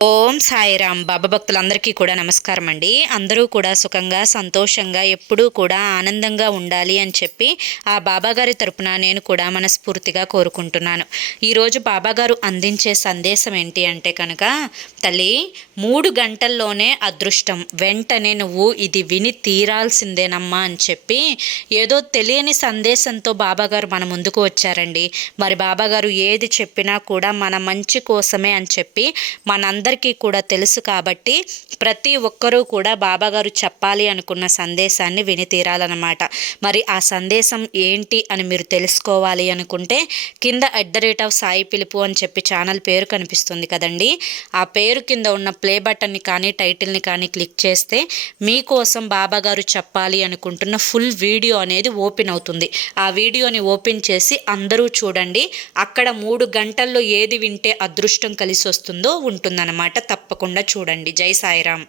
ఓం సాయిరామ్. బాబా భక్తులందరికీ కూడా నమస్కారం అండి. అందరూ కూడా సుఖంగా సంతోషంగా ఎప్పుడూ కూడా ఆనందంగా ఉండాలి అని చెప్పి ఆ బాబాగారి తరపున నేను కూడా మనస్ఫూర్తిగా కోరుకుంటున్నాను. ఈరోజు బాబాగారు అందించే సందేశం ఏంటి అంటే కనుక, తల్లి 3 గంటల్లోనే అదృష్టం, వెంటనే నువ్వు ఇది విని తీరాల్సిందేనమ్మా అని చెప్పి ఏదో తెలియని సందేశంతో బాబాగారు మన ముందుకు వచ్చారండి. మరి బాబాగారు ఏది చెప్పినా కూడా మన మంచి కోసమే అని చెప్పి మనందరికీ కూడా తెలుసు. కాబట్టి ప్రతి ఒక్కరూ కూడా బాబాగారు చెప్పాలి అనుకున్న సందేశాన్ని విని తీరాలన్నమాట. మరి ఆ సందేశం ఏంటి అని మీరు తెలుసుకోవాలి అనుకుంటే కింద @సాయి పిలుపు అని చెప్పి ఛానల్ పేరు కనిపిస్తుంది కదండి. ఆ పేరు కింద ఉన్న ప్లే బటన్ని కానీ టైటిల్ని కానీ క్లిక్ చేస్తే మీకోసం బాబాగారు చెప్పాలి అనుకుంటున్న ఫుల్ వీడియో అనేది ఓపెన్ అవుతుంది. ఆ వీడియోని ఓపెన్ చేసి అందరూ చూడండి. అక్కడ 3 గంటల్లో ఏది వింటే అదృష్టం కలిసి వస్తుందో ఉంటుందన్నమాట. తప్పకుండా చూడండి. జై సాయిరామ్.